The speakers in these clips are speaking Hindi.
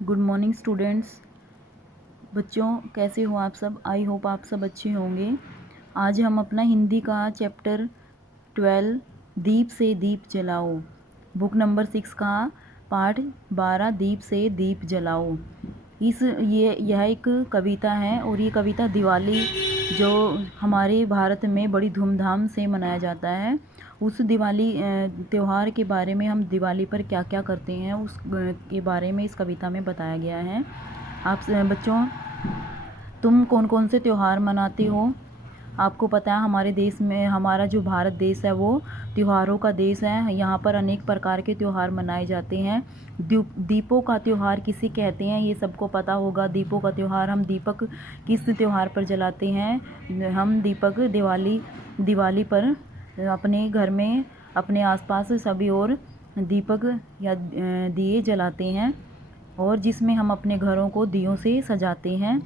Good morning students. बच्चों, कैसे हो आप सब? आई होप आप सब अच्छे होंगे। आज हम अपना हिंदी का चैप्टर 12 दीप से दीप जलाओ, बुक नंबर 6 का पाठ 12 दीप से दीप जलाओ। यह एक कविता है और ये कविता दिवाली जो हमारे भारत में बड़ी धूमधाम से मनाया जाता है, उस दिवाली त्यौहार के बारे में, हम दिवाली पर क्या क्या करते हैं उस के बारे में इस कविता में बताया गया है। आप बच्चों, तुम कौन कौन से त्यौहार मनाते हो? आपको पता है हमारे देश में, हमारा जो भारत देश है वो त्योहारों का देश है। यहाँ पर अनेक प्रकार के त्यौहार मनाए जाते हैं। दीपों का त्यौहार किसे कहते हैं ये सबको पता होगा। दीपों का त्यौहार, हम दीपक किस त्यौहार पर जलाते हैं? हम दीपक दिवाली पर अपने घर में, अपने आसपास सभी ओर दीपक या दिए जलाते हैं, और जिसमें हम अपने घरों को दियों से सजाते हैं।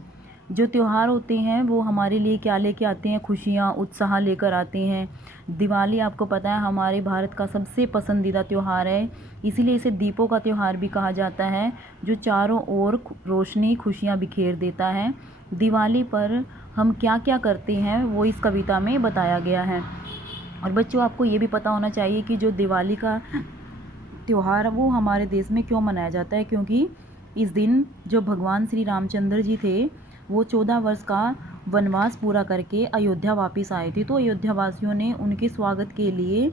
जो त्यौहार होते हैं वो हमारे लिए क्या लेके आते हैं? खुशियाँ, उत्साह लेकर आते हैं। दिवाली आपको पता है हमारे भारत का सबसे पसंदीदा त्यौहार है, इसीलिए इसे दीपों का त्यौहार भी कहा जाता है, जो चारों ओर रोशनी, खुशियाँ बिखेर देता है। दिवाली पर हम क्या क्या करते हैं वो इस कविता में बताया गया है। और बच्चों, आपको ये भी पता होना चाहिए कि जो दिवाली का त्यौहार है वो हमारे देश में क्यों मनाया जाता है, क्योंकि इस दिन जो भगवान श्री रामचंद्र जी थे वो 14 वर्ष का वनवास पूरा करके अयोध्या वापस आए थे। तो अयोध्या वासियों ने उनके स्वागत के लिए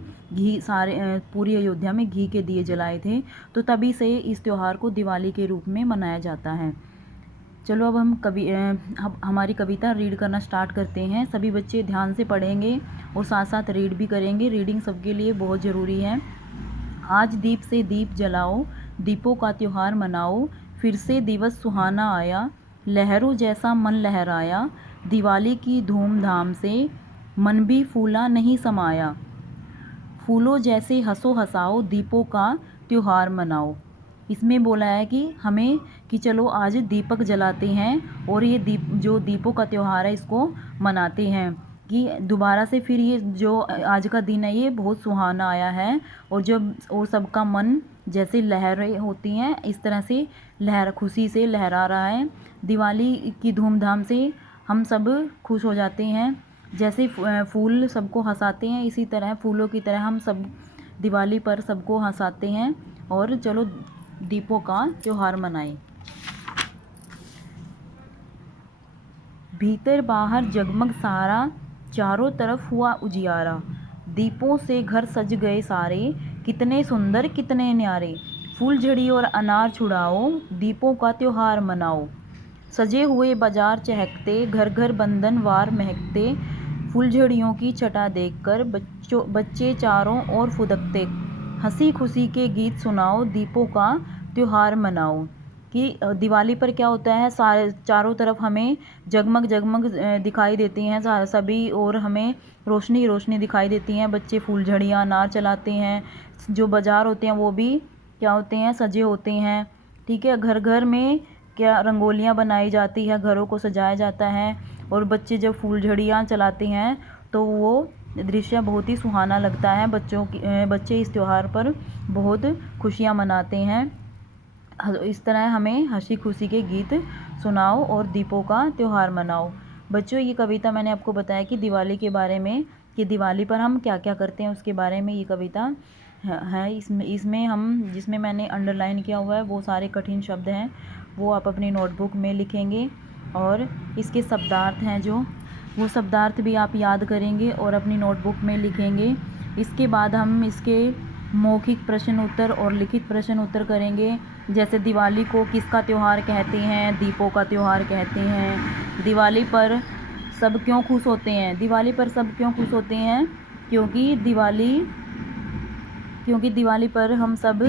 पूरी अयोध्या में घी के दिए जलाए थे। तो तभी से इस त्यौहार को दिवाली के रूप में मनाया जाता है। चलो अब हम हमारी कविता रीड करना स्टार्ट करते हैं। सभी बच्चे ध्यान से पढ़ेंगे और साथ साथ रीड भी करेंगे। रीडिंग सबके लिए बहुत ज़रूरी है। आज दीप से दीप जलाओ, दीपों का त्योहार मनाओ, फिर से दिवस सुहाना आया, लहरों जैसा मन लहराया, दिवाली की धूमधाम से मन भी फूला नहीं समाया, फूलों जैसे हंसो हंसाओ, दीपों का त्योहार मनाओ। इसमें बोला है कि हमें, कि चलो आज दीपक जलाते हैं और ये दीपों का त्यौहार है इसको मनाते हैं, कि दोबारा से फिर ये जो आज का दिन है ये बहुत सुहाना आया है, और सबका मन जैसे लहरें होती हैं इस तरह से खुशी से लहरा रहा है। दिवाली की धूमधाम से हम सब खुश हो जाते हैं। जैसे फूल सबको हंसाते हैं, इसी तरह फूलों की तरह हम सब दिवाली पर सबको हंसाते हैं। और चलो दीपों का त्योहार मनाएं। भीतर बाहर जगमग सारा, चारों तरफ हुआ उजियारा, दीपों से घर सज गए सारे, कितने सुंदर कितने न्यारे, फूलझड़ी और अनार छुड़ाओ, दीपों का त्योहार मनाओ। सजे हुए बाजार चहकते, घर घर बंधनवार महकते, फुलझड़ियों की छटा देखकर बच्चे चारों ओर फुदकते, हंसी खुशी के गीत सुनाओ, दीपों का त्योहार मनाओ। कि दिवाली पर क्या होता है, सारे चारों तरफ हमें जगमग जगमग दिखाई देती हैं, सभी और हमें रोशनी रोशनी दिखाई देती हैं। बच्चे फूलझड़ियाँ, अनार चलाते हैं। जो बाज़ार होते हैं वो भी क्या होते हैं, सजे होते हैं। ठीक है, घर घर में क्या रंगोलियाँ बनाई जाती है, घरों को सजाया जाता है, और बच्चे जब फूलझड़ियाँ चलाते हैं तो वो दृश्य बहुत ही सुहाना लगता है। बच्चे इस त्यौहार पर बहुत खुशियाँ मनाते हैं। इस तरह हमें हंसी खुशी के गीत सुनाओ और दीपों का त्यौहार मनाओ। बच्चों, ये कविता मैंने आपको बताया कि दिवाली के बारे में, कि दिवाली पर हम क्या क्या करते हैं उसके बारे में ये कविता है। इसमें हम, जिसमें मैंने अंडरलाइन किया हुआ है वो सारे कठिन शब्द हैं, वो आप अपनी नोटबुक में लिखेंगे, और इसके शब्दार्थ हैं जो, वो शब्दार्थ भी आप याद करेंगे और अपनी नोटबुक में लिखेंगे। इसके बाद हम इसके मौखिक प्रश्न उत्तर और लिखित प्रश्न उत्तर करेंगे। जैसे दिवाली को किसका त्यौहार कहते हैं? दीपों का त्यौहार कहते हैं। दिवाली पर सब क्यों खुश होते हैं? दिवाली पर सब क्यों खुश होते हैं? क्योंकि दिवाली पर हम सब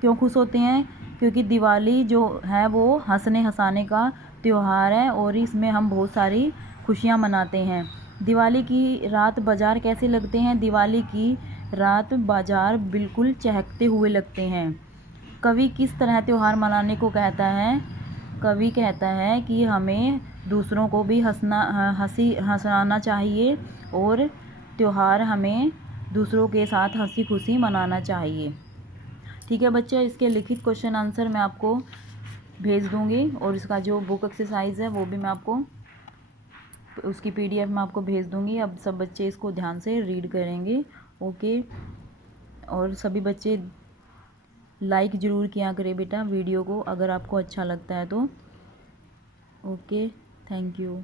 क्यों खुश होते हैं? क्योंकि दिवाली जो है वो हंसने हंसाने का त्यौहार है, और इसमें हम बहुत सारी खुशियाँ मनाते हैं। दिवाली की रात बाज़ार कैसे लगते हैं? दिवाली की रात बाज़ार बिल्कुल चहकते हुए लगते हैं। कवि किस तरह त्यौहार मनाने को कहता है? कवि कहता है कि हमें दूसरों को भी हंसाना चाहिए, और त्यौहार हमें दूसरों के साथ हंसी खुशी मनाना चाहिए। ठीक है बच्चे, इसके लिखित क्वेश्चन आंसर मैं आपको भेज दूँगी और इसका जो बुक एक्सरसाइज है वो भी मैं आपको उसकी PDF मैं आपको भेज दूँगी। अब सब बच्चे इसको ध्यान से रीड करेंगे। ओके, और सभी बच्चे लाइक ज़रूर किया करें बेटा वीडियो को, अगर आपको अच्छा लगता है तो। Okay, thank you.